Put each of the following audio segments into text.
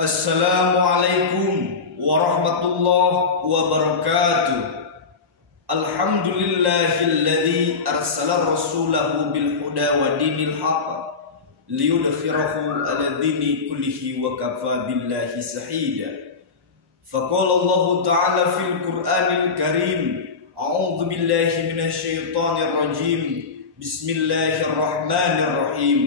Assalamualaikum warahmatullahi wabarakatuh. Alhamdulillahilladzi arsala rasulahu bil huda wa dinil haqq liyudkhirahu ala dini kullihi wa kafa billahi shahida. Faqala Allah ta'ala fil Qur'anil Karim, a'udzu billahi minasy syaithanir rajim. Bismillahirrahmanirrahim.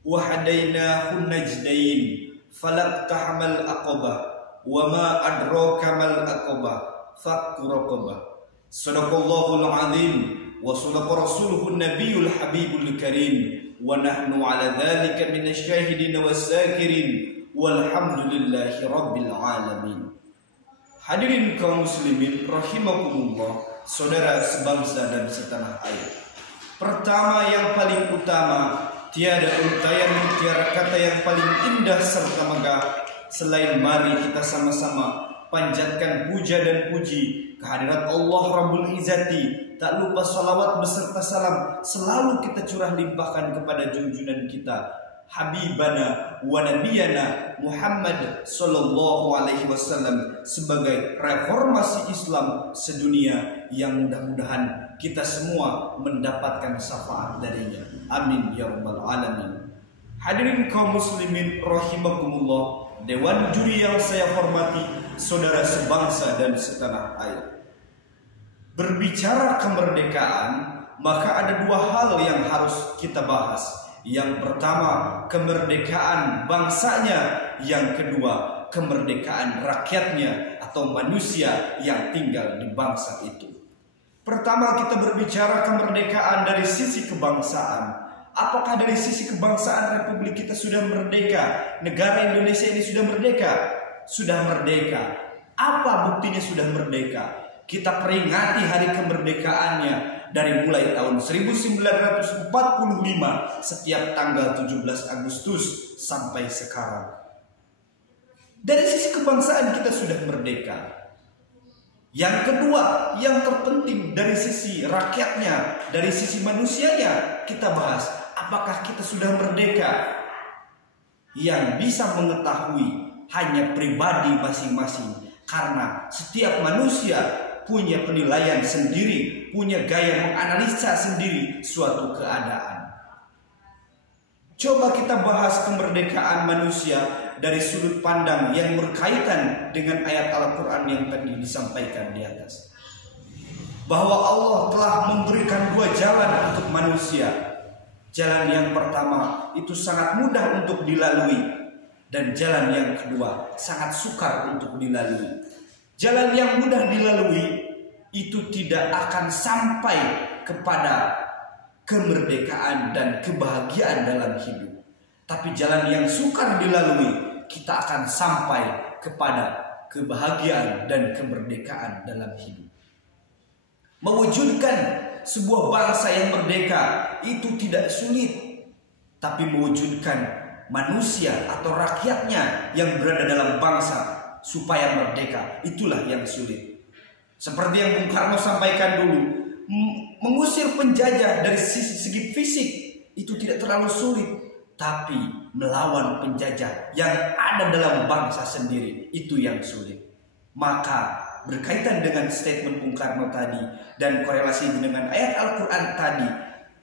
Wa hadainahu najdain. Falaqtahamal aqabah wa ma adraka mal aqabah fakku raqabah. Sadaqallahul azim wa sadaqa rasuluhun nabiyul habibul karim wa nahnu ala dzalika minasyahidin wassakirin walhamdulillahi rabbil alamin. Hadirin kaum muslimin rahimakumullah, saudara sebangsa dan setanah air. Pertama yang paling utama, tiada untayan mutiara kata yang paling indah serta megah selain mari kita sama-sama panjatkan puja dan puji kehadirat Allah Rabbul Izzati. Tak lupa salawat beserta salam selalu kita curah limpahkan kepada junjungan kita, Habibana wa Nabiyana Muhammad sallallahu alaihi wasallam, sebagai reformasi Islam sedunia yang mudah-mudahan kita semua mendapatkan syafaat darinya. Amin ya rabbal alamin. Hadirin kaum muslimin rahimakumullah, dewan juri yang saya hormati, saudara sebangsa dan setanah air. Berbicara kemerdekaan, maka ada dua hal yang harus kita bahas. Yang pertama, kemerdekaan bangsanya. Yang kedua, kemerdekaan rakyatnya atau manusia yang tinggal di bangsa itu. Pertama, kita berbicara kemerdekaan dari sisi kebangsaan. Apakah dari sisi kebangsaan Republik kita sudah merdeka? Negara Indonesia ini sudah merdeka? Sudah merdeka. Apa buktinya sudah merdeka? Kita peringati hari kemerdekaannya dari mulai tahun 1945 setiap tanggal 17 Agustus sampai sekarang. Dari sisi kebangsaan kita sudah merdeka. Yang kedua, yang terpenting dari sisi rakyatnya, dari sisi manusianya, kita bahas apakah kita sudah merdeka. Yang bisa mengetahui hanya pribadi masing-masing, karena setiap manusia punya penilaian sendiri, punya gaya menganalisa sendiri suatu keadaan. Coba kita bahas kemerdekaan manusia dari sudut pandang yang berkaitan dengan ayat Al-Quran yang tadi disampaikan di atas. Bahwa Allah telah memberikan dua jalan untuk manusia. Jalan yang pertama itu sangat mudah untuk dilalui, dan jalan yang kedua sangat sukar untuk dilalui. Jalan yang mudah dilalui itu tidak akan sampai kepada kemerdekaan dan kebahagiaan dalam hidup. Tapi jalan yang sukar dilalui, kita akan sampai kepada kebahagiaan dan kemerdekaan dalam hidup. Mewujudkan sebuah bangsa yang merdeka itu tidak sulit, tapi mewujudkan manusia atau rakyatnya yang berada dalam bangsa supaya merdeka, itulah yang sulit. Seperti yang Bung Karno sampaikan dulu, mengusir penjajah dari segi fisik itu tidak terlalu sulit, tapi melawan penjajah yang ada dalam bangsa sendiri itu yang sulit. Maka berkaitan dengan statement Bung Karno tadi dan korelasi dengan ayat Al-Quran tadi,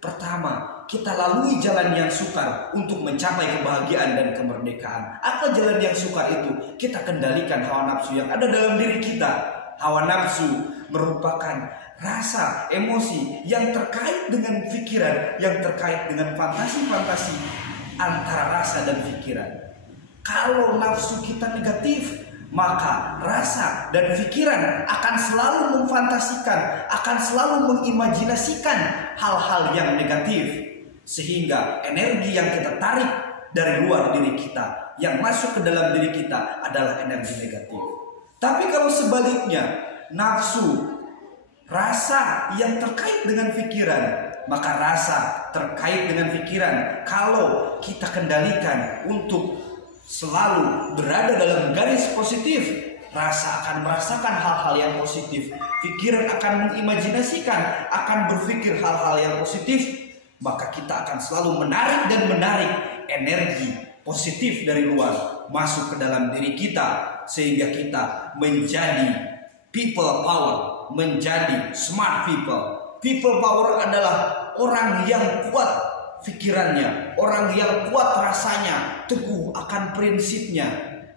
pertama, kita lalui jalan yang sukar untuk mencapai kebahagiaan dan kemerdekaan. Apa jalan yang sukar itu? Kita kendalikan hawa nafsu yang ada dalam diri kita. Hawa nafsu merupakan rasa, emosi yang terkait dengan pikiran, yang terkait dengan fantasi-fantasi antara rasa dan pikiran. Kalau nafsu kita negatif, maka rasa dan pikiran akan selalu memfantasikan, akan selalu mengimajinasikan hal-hal yang negatif. Sehingga energi yang kita tarik dari luar diri kita, yang masuk ke dalam diri kita adalah energi negatif. Tapi kalau sebaliknya, nafsu, rasa yang terkait dengan pikiran, maka rasa terkait dengan pikiran kalau kita kendalikan untuk selalu berada dalam garis positif, rasa akan merasakan hal-hal yang positif, pikiran akan mengimajinasikan, akan berpikir hal-hal yang positif, maka kita akan selalu menarik dan menarik energi positif dari luar masuk ke dalam diri kita sehingga kita menjadi people power, menjadi smart people. People power adalah orang yang kuat pikirannya, orang yang kuat rasanya, teguh akan prinsipnya.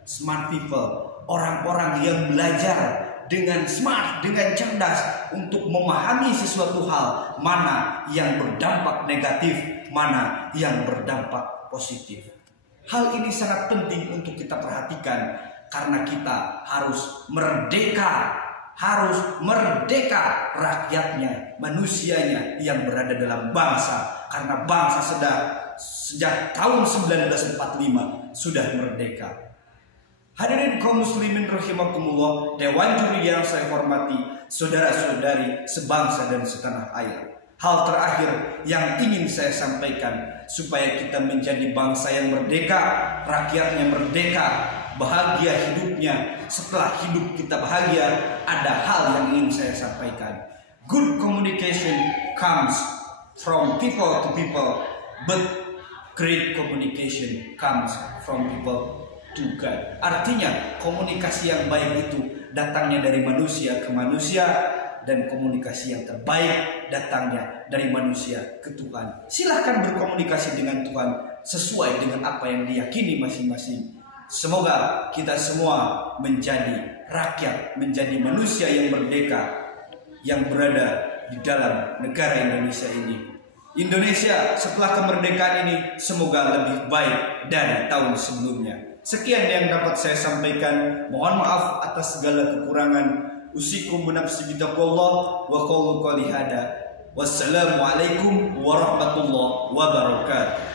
Smart people, orang-orang yang belajar dengan smart, dengan cerdas untuk memahami sesuatu hal, mana yang berdampak negatif, mana yang berdampak positif. Hal ini sangat penting untuk kita perhatikan karena kita harus merdeka rakyatnya, manusianya yang berada dalam bangsa, karena bangsa sejak tahun 1945 sudah merdeka. Hadirin kaum muslimin rahimakumullah, Dewan Juri yang saya hormati, saudara-saudari sebangsa dan setanah air. Hal terakhir yang ingin saya sampaikan supaya kita menjadi bangsa yang merdeka, rakyatnya merdeka, bahagia hidupnya. Setelah hidup kita bahagia, ada hal yang ingin saya sampaikan. Good communication comes from people to people, but great communication comes from people to God. Artinya komunikasi yang baik itu datangnya dari manusia ke manusia, dan komunikasi yang terbaik datangnya dari manusia ke Tuhan. Silahkan berkomunikasi dengan Tuhan sesuai dengan apa yang diyakini masing-masing. Semoga kita semua menjadi rakyat, menjadi manusia yang merdeka, yang berada di dalam negara Indonesia ini. Indonesia setelah kemerdekaan ini semoga lebih baik dari tahun sebelumnya. Sekian yang dapat saya sampaikan. Mohon maaf atas segala kekurangan. Usikum binafsi bitaqwallah wa qawlu qali hada. Wassalamualaikum warahmatullahi wabarakatuh.